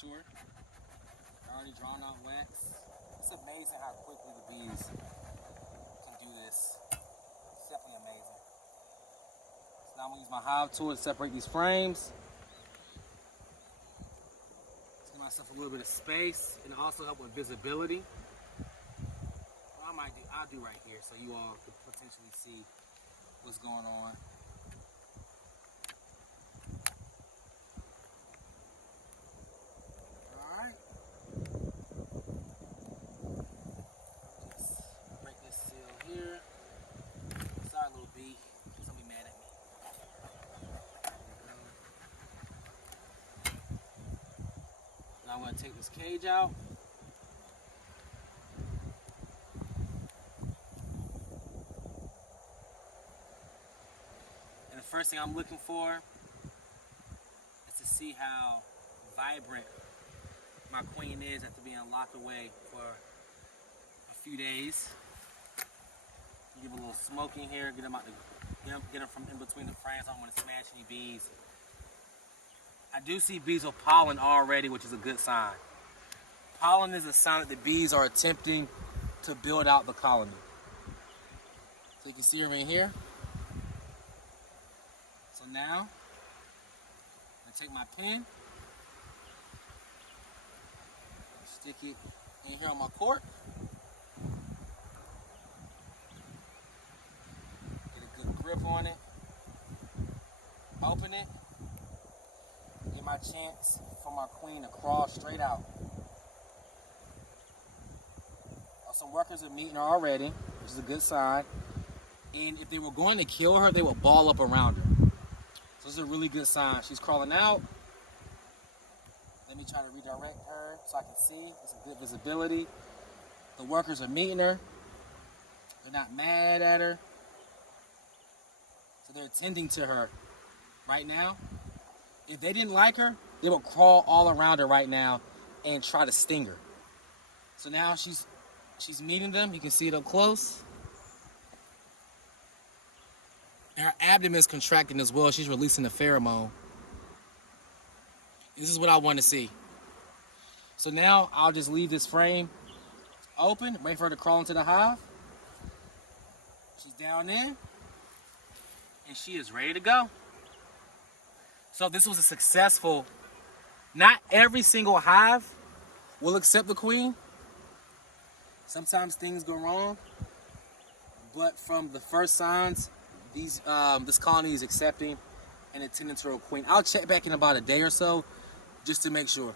short. They're already drawn out wax. It's amazing how quickly the bees can do this. It's definitely amazing. So now I'm gonna use my hive tool to separate these frames. Give myself a little bit of space and also help with visibility. What I'll do right here so you all can potentially see what's going on. Alright. Just break this seal here. Sorry, little bee. Please don't be mad at me. Now I'm going to take this cage out. And the first thing I'm looking for is to see how vibrant my queen is after being locked away for a few days. Give a little smoking here, get them from in between the frames. I don't want to smash any bees. I do see bees with pollen already, which is a good sign. Pollen is a sign that the bees are attempting to build out the colony. So you can see them in here. So now, I take my pen, stick it in here on my cork. Get a good grip on it. Open it. Get my chance for my queen to crawl straight out. Some workers are meeting her already, which is a good sign. And if they were going to kill her, they would ball up around her. So this is a really good sign. She's crawling out. Let me try to redirect her so I can see. It's a good visibility. The workers are meeting her. They're not mad at her. So they're tending to her right now. If they didn't like her, they would crawl all around her right now and try to sting her. So now she's meeting them. You can see it up close. And her abdomen is contracting as well. She's releasing the pheromone. This is what I want to see. So now I'll just leave this frame open, wait for her to crawl into the hive. She's down there, and she is ready to go. So this was a successful, not every single hive will accept the queen. Sometimes things go wrong, but from the first signs, this colony is accepting and attending to a queen. I'll check back in about a day or so just to make sure.